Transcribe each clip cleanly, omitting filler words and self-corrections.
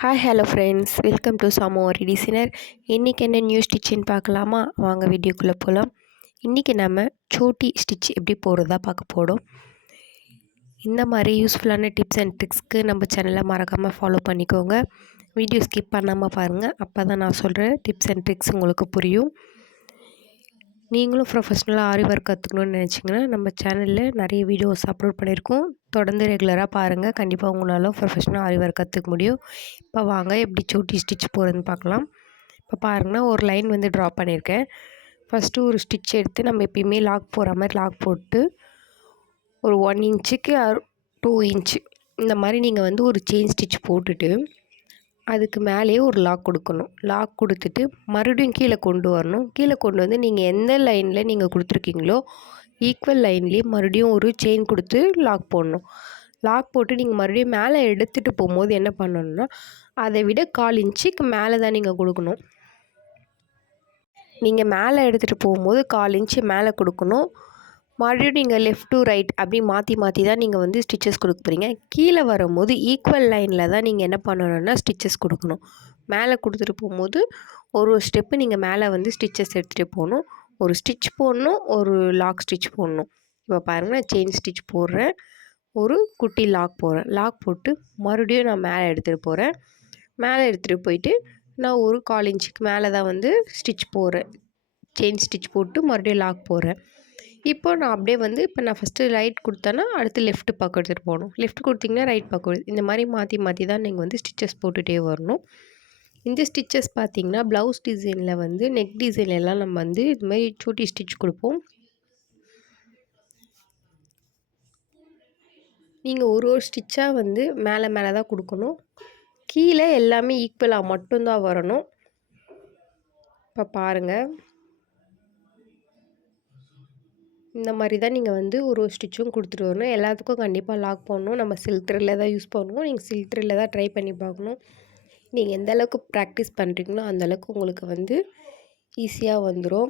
Hi hello friends, welcome to Samori designer. இன்றைக்கி என்ன new ஸ்டிச்சுன்னு பார்க்கலாமா? வாங்க வீடியோக்குள்ளே போகலாம். இன்றைக்கி நம்ம சோட்டி ஸ்டிச் எப்படி போடுறதா பார்க்க போகிறோம். இந்த மாதிரி யூஸ்ஃபுல்லான டிப்ஸ் அண்ட் ட்ரிக்ஸ்க்கு நம்ம சேனலை மறக்காமல் ஃபாலோ பண்ணிக்கோங்க. வீடியோ ஸ்கிப் பண்ணாமல் பாருங்கள், அப்போ தான் நான் சொல்கிற டிப்ஸ் அண்ட் ட்ரிக்ஸ் உங்களுக்கு புரியும். நீங்களும் ப்ரொஃபஷ்னலாக ஆரி ஒர்க் கற்றுக்கணுன்னு நினச்சிங்கன்னா நம்ம சேனலில் நிறைய வீடியோஸ் அப்லோட் பண்ணியிருக்கோம். தொடர்ந்து ரெகுலராக பாருங்கள், கண்டிப்பாக உங்களால் ப்ரொஃபஷ்னலாக ஆரி ஒர்க் கற்றுக்க முடியும். இப்போ வாங்க எப்படி சோட்டி ஸ்டிச் போகிறதுன்னு பார்க்கலாம். இப்போ பாருங்கன்னா ஒரு லைன் வந்து ட்ரா பண்ணியிருக்கேன். ஃபஸ்ட்டு ஒரு ஸ்டிச் எடுத்து நம்ம எப்பயுமே லாக் போடுற மாதிரி லாக் போட்டு ஒரு 1 இன்ச்சுக்கு 2 இன்ச்சு இந்த மாதிரி நீங்கள் வந்து ஒரு செயின் ஸ்டிச் போட்டுட்டு அதுக்கு மேலேயே ஒரு லாக் கொடுக்கணும். லாக் கொடுத்துட்டு மறுபடியும் கீழே கொண்டு வரணும். கீழே கொண்டு வந்து நீங்கள் எந்த லைனில் நீங்கள் கொடுத்துருக்கீங்களோ ஈக்குவல் லைன்லேயே மறுபடியும் ஒரு செயின் கொடுத்து லாக் போடணும். லாக் போட்டு நீங்கள் மறுபடியும் மேலே எடுத்துகிட்டு போகும்போது என்ன பண்ணணுன்னா அதை விட 1/4 இன்ச்சுக்கு மேலே தான் நீங்கள் கொடுக்கணும். நீங்கள் மேலே எடுத்துகிட்டு போகும்போது 1/4 இன்ச்சு மேலே கொடுக்கணும். மறுபடியும் நீங்கள் லெஃப்ட் டு ரைட் அப்படி மாற்றி தான் நீங்கள் வந்து ஸ்டிச்சஸ் கொடுக்க போகிறீங்க. கீழே வரும்போது ஈக்குவல் லைனில் தான் நீங்கள் என்ன பண்ணணுன்னா ஸ்டிச்சஸ் கொடுக்கணும். மேலே கொடுத்துட்டு போகும்போது ஒரு ஸ்டெப்பு நீங்கள் மேலே வந்து ஸ்டிச்சஸ் எடுத்துகிட்டு போகணும். ஒரு ஸ்டிச் போடணும், ஒரு லாக் ஸ்டிச் போடணும். இப்போ பாருங்கள், நான் செயின் ஸ்டிச் போடுறேன், ஒரு குட்டி லாக் போடுறேன். லாக் போட்டு மறுபடியும் நான் மேலே எடுத்துகிட்டு போகிறேன். மேலே எடுத்துகிட்டு போயிட்டு நான் ஒரு 1/4 இன்ச்சுக்கு மேலே தான் வந்து ஸ்டிச் போடுறேன். செயின் ஸ்டிச் போட்டு மறுபடியும் லாக் போடுறேன். இப்போ நான் அப்படியே வந்து இப்போ நான் ஃபஸ்ட்டு ரைட் கொடுத்தேன்னா அடுத்து லெஃப்ட் பக்கம் எடுத்துகிட்டு போகணும். லெஃப்ட் கொடுத்திங்கன்னா ரைட் பக்கம், இந்த மாதிரி மாற்றி தான் நீங்கள் வந்து ஸ்டிச்சஸ் போட்டுகிட்டே வரணும். இந்த ஸ்டிச்சஸ் பார்த்திங்கன்னா ப்ளவுஸ் டிசைனில் வந்து நெக் டிசைன்லாம் நம்ம வந்து இது மாதிரி சோட்டி ஸ்டிச் கொடுப்போம். நீங்கள் ஒரு ஸ்டிச்சாக வந்து மேலே தான் கொடுக்கணும். கீழே எல்லாமே ஈக்குவலாக மட்டும்தான் வரணும். இப்போ பாருங்கள், இந்த மாதிரி தான் நீங்கள் வந்து ஒரு ஸ்டிச்சும் கொடுத்துட்டு வரணும். எல்லாத்துக்கும் கண்டிப்பாக லாக் பண்ணணும். நம்ம சில்க் த்ரெட்டில் தான் யூஸ் பண்ணுவோம். நீங்கள் சில்க் த்ரெட்டில் தான் ட்ரை பண்ணி பார்க்கணும். நீங்கள் எந்த அளவுக்கு ப்ராக்டிஸ் பண்ணுறீங்களோ அந்தளவுக்கு உங்களுக்கு வந்து ஈஸியாக வந்துடும்.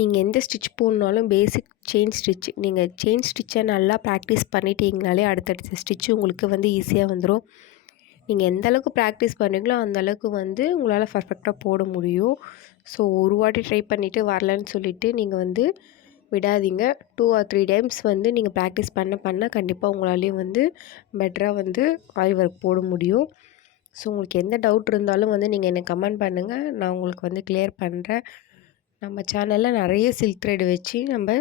நீங்கள் எந்த ஸ்டிச் போடனாலும் பேசிக் செயின் ஸ்டிச், நீங்கள் செயின் ஸ்டிச்சை நல்லா ப்ராக்டிஸ் பண்ணிட்டீங்கனாலே அடுத்தடுத்த ஸ்டிச்சு உங்களுக்கு வந்து ஈஸியாக வந்துடும். நீங்கள் எந்த அளவுக்கு ப்ராக்டிஸ் பண்ணுறீங்களோ அந்தளவுக்கு வந்து உங்களால் பர்ஃபெக்டாக போட முடியும். ஸோ ஒரு வாட்டி ட்ரை பண்ணிவிட்டு வரலன்னு சொல்லிவிட்டு நீங்கள் வந்து விடாதீங்க. 2 or 3 டைம்ஸ் வந்து நீங்கள் ப்ராக்டிஸ் பண்ண கண்டிப்பாக உங்களாலேயும் வந்து பெட்டராக வந்து ஆரி ஒர்க் போட முடியும். ஸோ உங்களுக்கு எந்த டவுட் இருந்தாலும் வந்து நீங்கள் எனக்கு கமெண்ட் பண்ணுங்கள், நான் உங்களுக்கு வந்து கிளியர் பண்ணுறேன். நம்ம சேனலில் நிறைய சில்க் த்ரெட் வச்சு நம்ம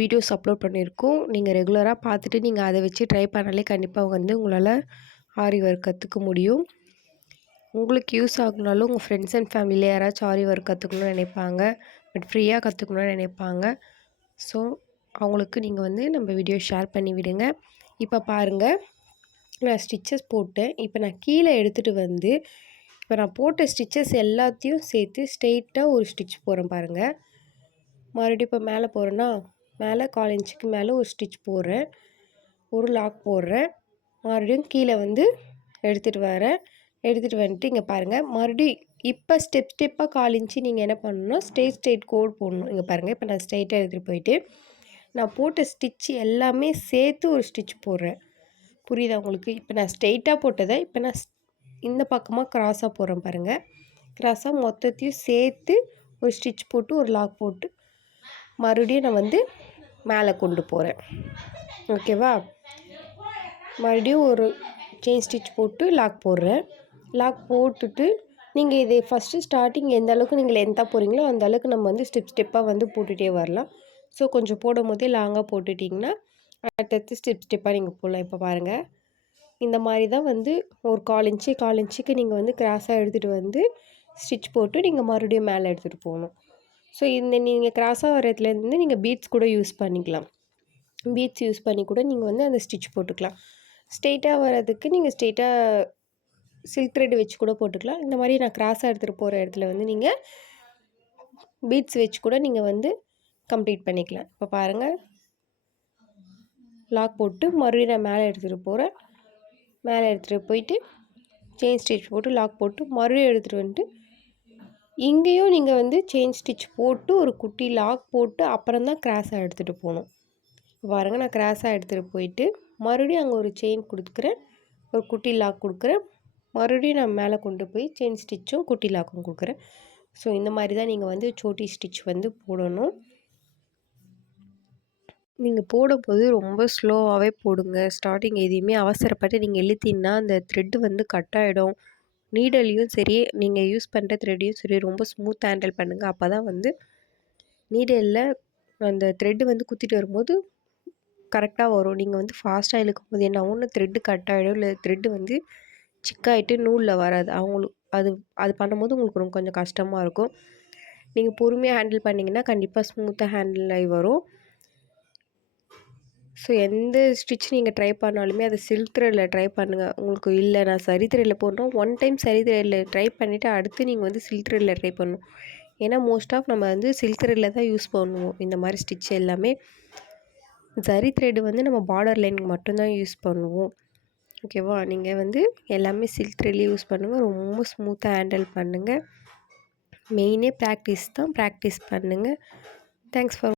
வீடியோஸ் அப்லோட் பண்ணியிருக்கோம். நீங்கள் ரெகுலராக பார்த்துட்டு நீங்கள் அதை வச்சு ட்ரை பண்ணாலே கண்டிப்பாக வந்து உங்களால் ஆரி ஒர்க் கற்றுக்க முடியும். உங்களுக்கு யூஸ் ஆகுனாலும் உங்கள் ஃப்ரெண்ட்ஸ் அண்ட் ஃபேமிலியில் யாராச்சும் ஆரி ஒர்க் கற்றுக்கணும்னு நினைப்பாங்க, பட் ஃப்ரீயாக கற்றுக்கணும்னு நினைப்பாங்க. ஸோ அவங்களுக்கு நீங்கள் வந்து நம்ம வீடியோ ஷேர் பண்ணி விடுங்க. இப்போ பாருங்கள், நான் ஸ்டிச்சஸ் போட்டேன். இப்போ நான் கீழே எடுத்துகிட்டு வந்து இப்போ நான் போட்ட ஸ்டிச்சஸ் எல்லாத்தையும் சேர்த்து ஸ்ட்ரெயிட்டாக ஒரு ஸ்டிச் போடுறேன் பாருங்கள். மறுபடியும் இப்போ மேலே போடுறேன்னா மேலே 1/4 இன்ச்சுக்கு மேலே ஒரு ஸ்டிச் போடுறேன், ஒரு லாக் போடுறேன், மறுபடியும் கீழே வந்து எடுத்துகிட்டு வரேன். எடுத்துகிட்டு வந்துட்டு இங்கே பாருங்கள், மறுபடியும் இப்போ ஸ்டெப்பாக 1/4 இன்ச்சு நீங்கள் என்ன பண்ணணும்னா ஸ்ட்ரெயிட் கோட் போடணும். இங்கே பாருங்கள், இப்போ நான் ஸ்ட்ரெயிட்டாக எடுத்துகிட்டு போயிட்டு நான் போட்ட ஸ்டிச் எல்லாமே சேர்த்து ஒரு ஸ்டிச் போடுறேன். புரியுதா உங்களுக்கு? இப்போ நான் ஸ்ட்ரெயிட்டாக போட்டதை இப்போ நான் இந்த பக்கமாக க்ராஸாக போடுறேன் பாருங்கள். க்ராஸாக மொத்தத்தையும் சேர்த்து ஒரு ஸ்டிச் போட்டு ஒரு லாக் போட்டு மறுபடியும் நான் வந்து மேலே கொண்டு போகிறேன். ஓகேவா? மறுபடியும் ஒரு செயின் ஸ்டிச் போட்டு லாக் போடுறேன். லாக் போட்டுட்டு நீங்கள் இதை ஃபஸ்ட்டு ஸ்டார்டிங் எந்த அளவுக்கு நீங்கள் லென்த்தாக போகிறீங்களோ அந்த அளவுக்கு நம்ம வந்து ஸ்டெப்பாக வந்து போட்டுகிட்டே வரலாம். ஸோ கொஞ்சம் போடும் போதே லாங்காக போட்டுட்டிங்கன்னா அடுத்தடுத்து ஸ்டெப்பாக நீங்கள் போடலாம். இப்போ பாருங்கள், இந்த மாதிரி தான் வந்து ஒரு 1/4 இன்ச்சுக்கு நீங்கள் வந்து கிராஸாக எடுத்துகிட்டு வந்து ஸ்டிச் போட்டு நீங்கள் மறுபடியும் மேலே எடுத்துகிட்டு போகணும். ஸோ இந்த நீங்கள் கிராஸாக வர இடத்துலேருந்து நீங்கள் பீட்ஸ் கூட யூஸ் பண்ணிக்கலாம். பீட்ஸ் யூஸ் பண்ணி கூட நீங்கள் வந்து அந்த ஸ்டிச் போட்டுக்கலாம். ஸ்ட்ரெயிட்டாக வர்றதுக்கு நீங்கள் ஸ்ட்ரெயிட்டாக சில்க் த்ரெட் வச்சு கூட போட்டுக்கலாம். இந்த மாதிரி நான் கிராஸாக எடுத்துகிட்டு போகிற இடத்துல வந்து நீங்கள் பீட்ஸ் வச்சு கூட நீங்கள் வந்து கம்ப்ளீட் பண்ணிக்கலாம். இப்போ பாருங்கள், லாக் போட்டு மறுபடியும் நான் மேலே எடுத்துகிட்டு போகிறேன். மேலே எடுத்துகிட்டு போயிட்டு செயின் ஸ்டிச் போட்டு லாக் போட்டு மறுபடியும் எடுத்துகிட்டு வந்துட்டு இங்கேயும் நீங்கள் வந்து செயின் ஸ்டிச் போட்டு ஒரு குட்டி லாக் போட்டு அப்புறம் தான் கிராஸாக எடுத்துகிட்டு போகணும். பாருங்கள், நான் கிராஸாக எடுத்துகிட்டு போயிட்டு மறுபடியும் அங்கே ஒரு செயின் கொடுத்துக்கிறேன். ஒரு குட்டி லாக் கொடுக்குறேன். மறுபடியும் நான் மேலே கொண்டு போய் செயின் ஸ்டிச்சும் குட்டி லாக்கும் கொடுக்குறேன். ஸோ இந்த மாதிரி தான் நீங்கள் வந்து சோட்டி ஸ்டிச் வந்து போடணும். நீங்கள் போடும்போது ரொம்ப ஸ்லோவாகவே போடுங்க. ஸ்டார்டிங் எதையுமே அவசரப்பட்டு நீங்கள் இழுத்தீங்கன்னா அந்த த்ரெட்டு வந்து கட் ஆகிடும். நீடலையும் சரி, நீங்கள் யூஸ் பண்ணுற த்ரெட்டையும் சரி ரொம்ப ஸ்மூத் ஹேண்டில் பண்ணுங்கள். அப்போ தான் வந்து நீடலில் அந்த த்ரெட்டு வந்து குத்திட்டு வரும்போது கரெக்டாக வரும். நீங்கள் வந்து ஃபாஸ்ட்டாக இழுக்கும்போது என்ன ஆகும்னா த்ரெட்டு கட் ஆகிடும், இல்லை த்ரெட்டு வந்து சிக்காயிட்டு நூலில் வராது. அது அது பண்ணும்போது உங்களுக்கு கொஞ்சம் கஷ்டமாக இருக்கும். நீங்கள் பொறுமையாக ஹேண்டில் பண்ணிங்கன்னா கண்டிப்பாக ஸ்மூத்தாக ஹேண்டில் ஆகி வரும். ஸோ எந்த ஸ்டிச் நீங்கள் ட்ரை பண்ணாலுமே அதை சில்க் த்ரெட்டில் ட்ரை பண்ணுங்கள். உங்களுக்கு இல்லை நான் சரி த்ரெட்டில் போடணும், ஒன் டைம் சரி த்ரெட்டில் ட்ரை பண்ணிவிட்டு அடுத்து நீங்கள் வந்து சில்க் த்ரெட்டில் ட்ரை பண்ணணும். ஏன்னா மோஸ்ட் ஆஃப் நம்ம வந்து சில்க் த்ரெட்டில் தான் யூஸ் பண்ணுவோம். இந்த மாதிரி ஸ்டிச் எல்லாமே ஜரி த்ரெட் வந்து நம்ம பார்டர் லைனுக்கு மட்டும்தான் யூஸ் பண்ணுவோம். ஓகேவா? நீங்கள் வந்து எல்லாமே சில்க் த்ரெட்லேயே யூஸ் பண்ணுங்கள். ரொம்ப ஸ்மூத்தாக ஹேண்டில் பண்ணுங்கள். மெயினே ப்ராக்டிஸ் தான். ப்ராக்டிஸ் பண்ணுங்கள். Thanks for